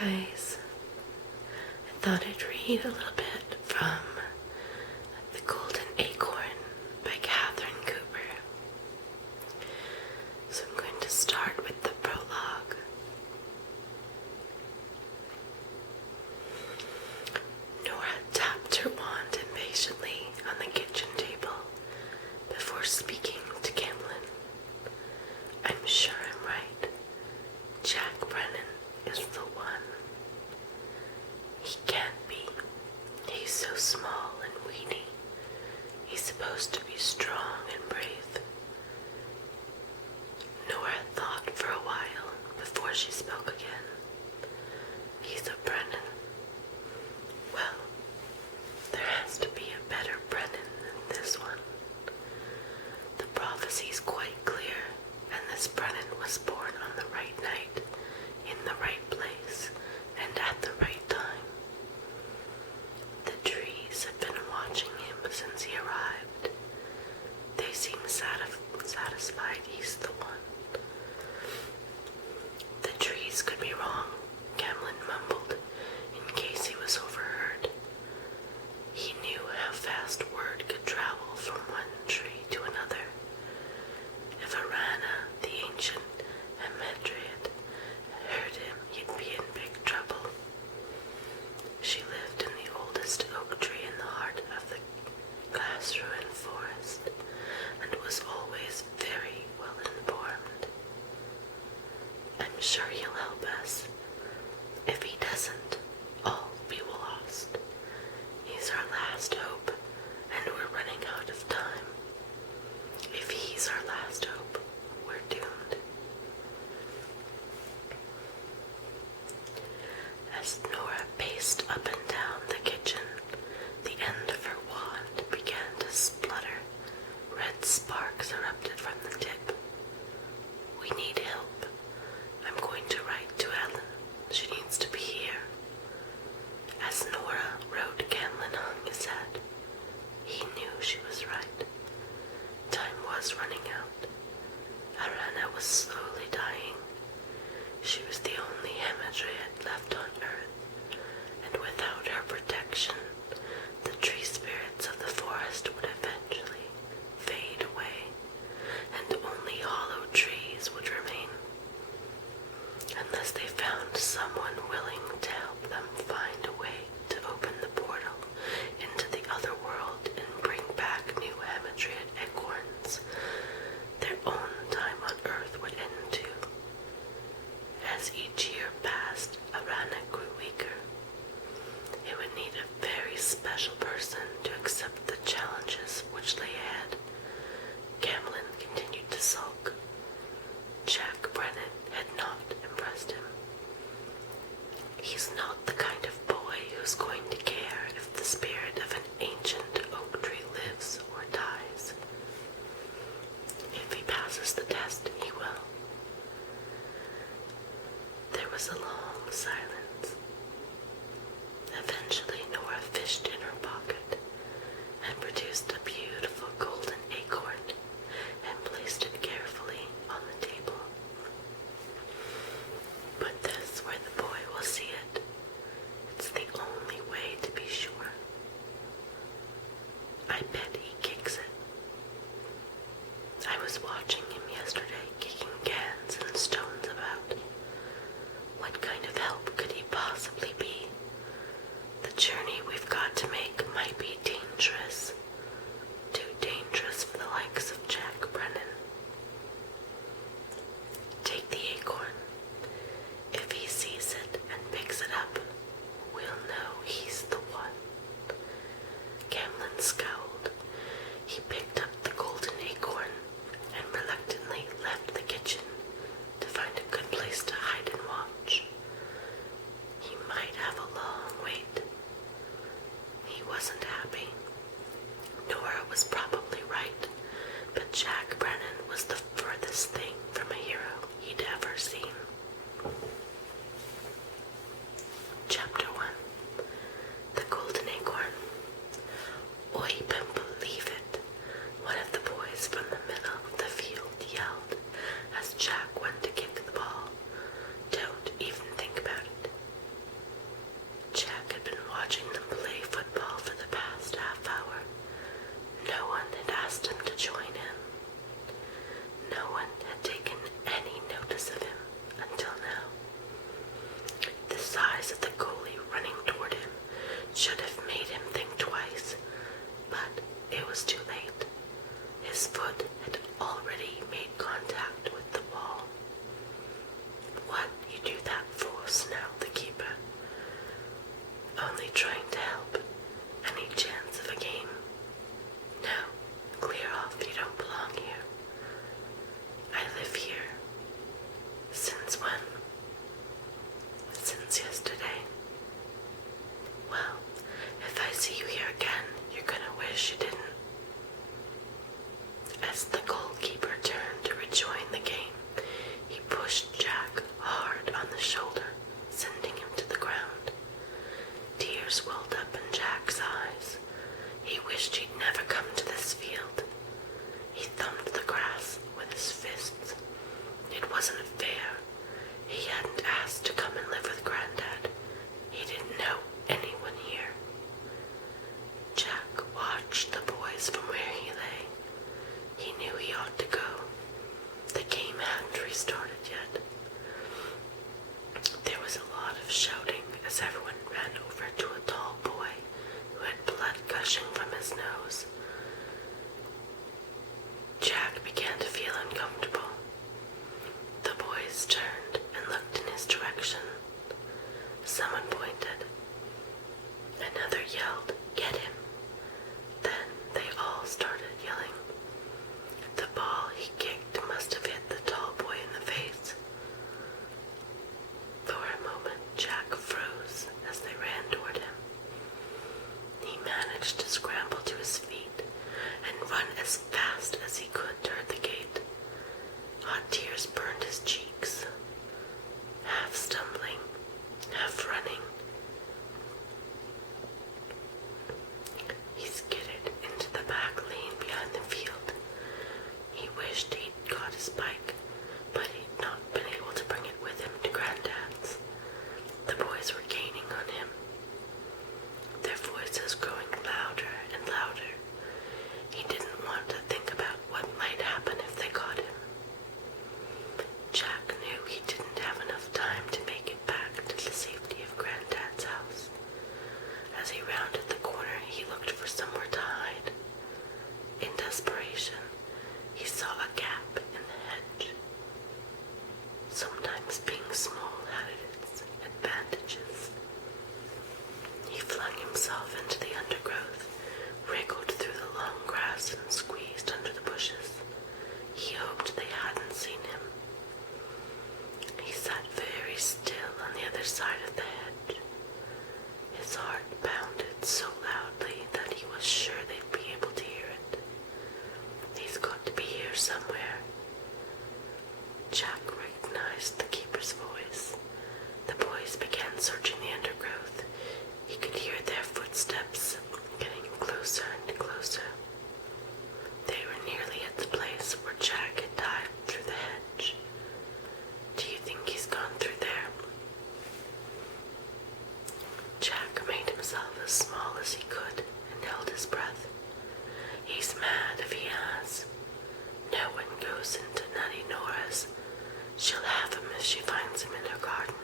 Guys, I thought I'd read a little bit from The Golden Acorn by Catherine Cooper. So I'm going to start with the prologue. Nora tapped her wand impatiently on the kitchen table before speaking to Camlin. I'm sure I'm right. Jack Brennan is the one. He can't be. He's so small and weedy. He's supposed to be strong and brave. Nora thought for a while before she spoke again. He's a Brennan. Well, there has to be a better Brennan than this one. The prophecy's quite clear, and this Brennan was born on the right night, in the right place, and at the right time. The trees have been watching him since he arrived. They seem satisfied he's the one. The trees could be wrong, Camlin mumbled, in case he was overheard. He knew how fast word could travel from one tree to another. If Arana, the ancient Hamadryad, heard him, he'd be in big trouble. She lived in the oldest oak tree in the heart of the glass-ruined forest, and was always very well informed. I'm sure he'll help us. If he doesn't, all will be lost. He's our last hope, and we're running out of time. If he's our last hope, we're doomed. As Nora paced up and down the kitchen, the end of her wand began to splutter. Red sparks erupted from the tip. We need help. I'm going to write to Ellen. She needs to be here. As Nora rode, Camlin hung his head. He knew she was right. Time was running out. Arana was slowly dying. She was the only Hamadryad left on Earth, and without her protection, the tree spirits of the forest would eventually fade away, and only hollow trees would remain. Unless they found someone willing to help them find a way to open the portal into the other world and bring back new Hamadryad acorns, their own time on Earth would end too. As each year passed, Arana grew weaker. It would need a very special person to accept the challenges which lay ahead. Camlin continued to sulk. Jack Brennan had not impressed him. He's not the kind of boy who's going to care if the spirit of an ancient oak tree lives or dies. If he passes the test, he will. There was a long silence. Eventually, Nora fished in her pocket and produced a beautiful golden acorn and placed it carefully on the table. Put this where the boy will see it. It's the only way to be sure. I bet he kicks it. I was watching him yesterday kicking cans and stones about. What kind of help could he possibly be? The journey we've got to make might be dangerous. Too dangerous for the likes of Jack Brennan. Take the acorn. If he sees it and picks it up, we'll know he's the one. Camlin scowled. He picked up the golden acorn and reluctantly left the kitchen to find a good place to hide and watch. He might have a long wait. He wasn't happy. Nora was probably right, but Jack Brennan was the furthest thing from a hero he'd ever seen. wasn't fair. He hadn't asked to come and live with Granddad. He didn't know anyone here. Jack watched the boys from where he lay. He knew he ought to go. The game hadn't restarted yet. There was a lot of shouting as everyone ran over to a tall boy who had blood gushing from his nose. Jack began to feel uncomfortable. The boys turned and looked in his direction. Someone pointed. Another yelled, "Get him!" Then they all started yelling. The ball he kicked must have hit the tall boy in the face. For a moment, Jack froze as they ran toward him. He managed to scramble to his feet and run as fast as he could toward the gate. Hot tears burned his cheeks. Half stumbling, half running, he skidded into the back lane behind the field. He wished he'd got his bike, but he'd not been able to bring it with him to Granddad's. The boys were gaining on him, their voices growing louder and louder. He didn't want to think about what might happen if they caught him. Jack knew he didn't have enough time to make it back to the safety of Granddad's house. As he rounded the corner, he looked for somewhere to hide. In desperation, he saw a gap in the hedge. Sometimes being small had its advantages. He flung himself into the undergrowth, wriggled through the long grass, and squeezed under the bushes. He hoped they hadn't seen him. He sat very still on the other side of the hedge. His heart pounded so loudly that he was sure they'd be able to hear it. He's got to be here somewhere. Jack recognized the keeper's voice. The boys began searching the undergrowth. He could hear their footsteps getting closer and closer. They were nearly at the place where Jack had dived through the hedge. Do you think he's gone through there? Jack made himself as small as he could and held his breath. He's mad if he has. No one goes into Nutty Nora's. She'll have him if she finds him in her garden.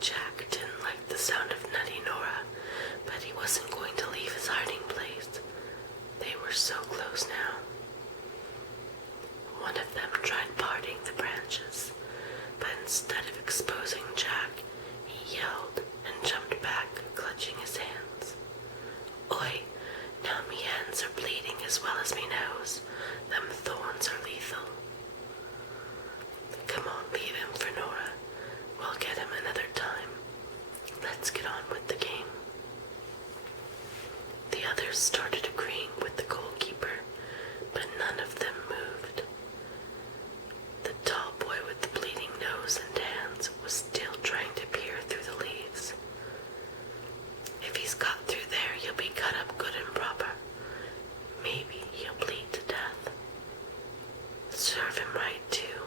Jack didn't like the sound of Nutty Nora, but he wasn't going to leave his hiding place. They were so close now. One of them tried parting the branches, but instead of exposing Jack, he yelled and jumped back, clutching his hands. "Oi, now me hands are bleeding as well as me nose. Them thorns are lethal." "Come on, leave him for Nora. We'll get him another time. Let's get on with the game." The others started agreeing with the goalkeeper, but none of them moved. The tall boy with the bleeding nose and hands was still trying to peer through the leaves. "If he's got through there, he'll be cut up good and proper. Maybe he'll bleed to death. Serve him right, too."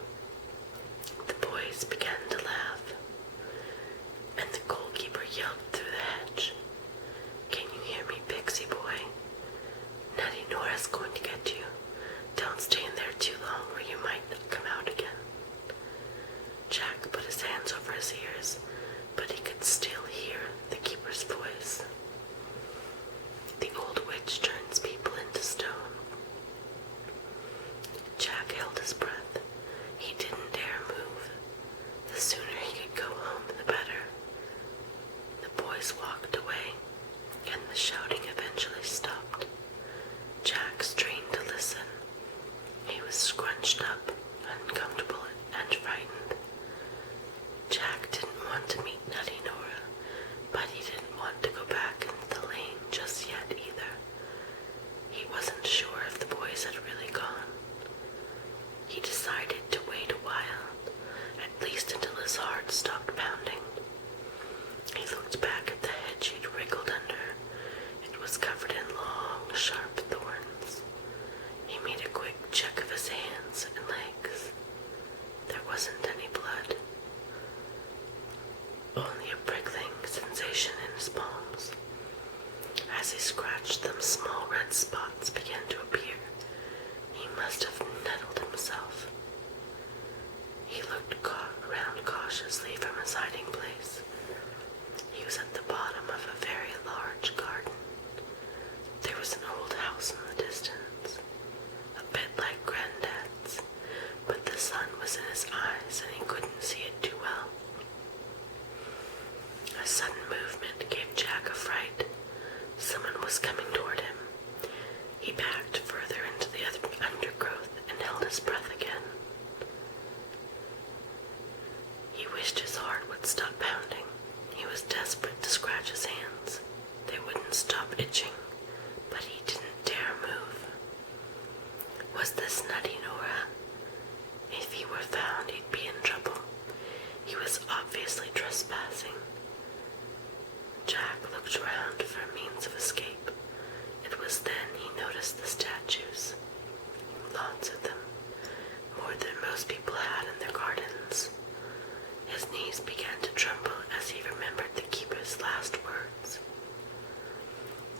The boys began to laugh, and the goalkeeper yelled through the hedge, "Can you hear me, Pixie boy? Nutty Nora's going to get you. Don't stay in there too long or you might not come out again." Jack put his hands over his ears, but he could still hear the keeper's voice. The old witch turns people into stone. Jack held his breath. He didn't dare move. The sooner he could go home, the better. The boys walked away, and the shouting eventually stopped. Jack strained to listen. He was scrunched up, uncomfortable and frightened. Jack didn't want to meet Nutty Nora, but he didn't want to go back into the lane just yet either. He wasn't sure if the boys had really gone. He decided to wait a while, at least until his heart stopped pounding. He looked back at the hedge he'd wriggled under. It was covered in long, sharp thorns. He made a quick check of his hands and legs. wasn't any blood, only a prickling sensation in his palms. As he scratched them, small red spots began to appear. He must have nettled himself. He looked around cautiously from his hiding place. He was at the bottom of a very large garden. There was an old house in the distance, a bit like Granddad's, but the sun was in his eyes and he couldn't see it too well. A sudden movement gave Jack a fright. Someone was coming toward him. He backed further into the undergrowth and held his breath again. He wished his heart would stop pounding. He was desperate to scratch his hands. They wouldn't stop itching, but he didn't dare move. Was this nutty Nora? If he were found, he'd be in trouble. He was obviously trespassing. Jack looked around for a means of escape. It was then he noticed the statues. Lots of them, more than most people had in their gardens. His knees began to tremble as he remembered the keeper's last words.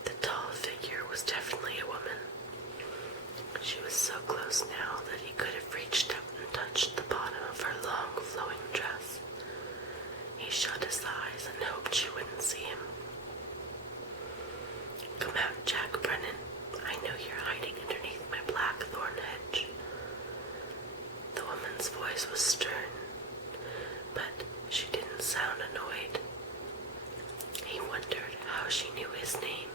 The tall figure was definitely a woman. She was so close now that he could have reached out and touched the bottom of her long flowing dress. He shut his eyes and hoped she wouldn't see him. "Come out, Jack Brennan. I know you're hiding underneath my blackthorn hedge." The woman's voice was stern, but she didn't sound annoyed. He wondered how she knew his name.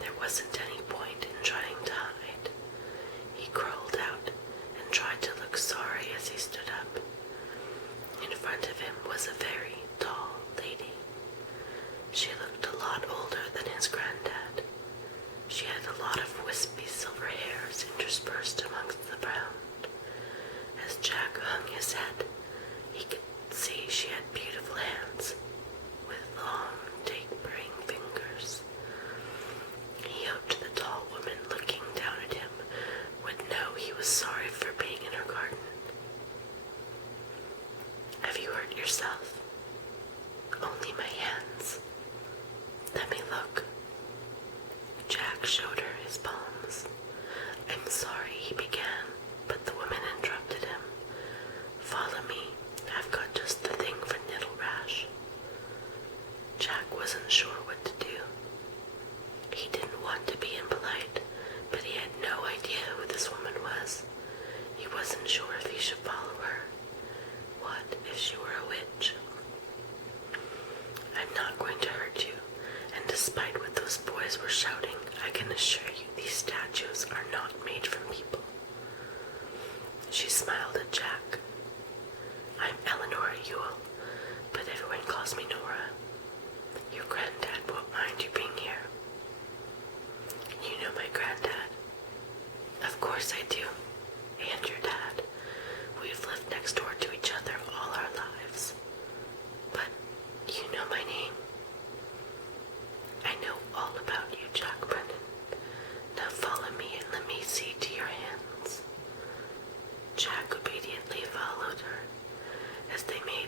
There wasn't any point in trying to hide. He crawled out and tried to look sorry as he stood up. In front of him was a very tall lady. She looked a lot older than his granddad. She had a lot of wispy silver hairs interspersed amongst the brown. As Jack hung his head, he could see she had beautiful hands with long, tapering fingers. He hoped the tall woman looking down at him would know he was sorry for being in her garden. "Have you hurt yourself?" "Only my hands." "Let me look." Jack showed her his palms. "I'm sorry," he began, but the woman interrupted him. "Follow me. I've got just the thing for nittle rash." Jack wasn't sure what to do. He didn't want to be impolite, but he had no idea who this woman was. He wasn't sure if he should follow her. What if she were a witch? "I'm not going to hurt you, and despite what those boys were shouting, I can assure you these statues are not made from people." She smiled at Jack. "I'm Eleanor Ewell, but everyone calls me Nora. Your granddad won't mind you being here." "You know my granddad?" "Of course I do. And your dad. We've lived next door to each other all our lives. But you know my name?" "I know all about you, Jack Brennan. Now follow me and let me see to your hands." Jack obediently followed her. As they made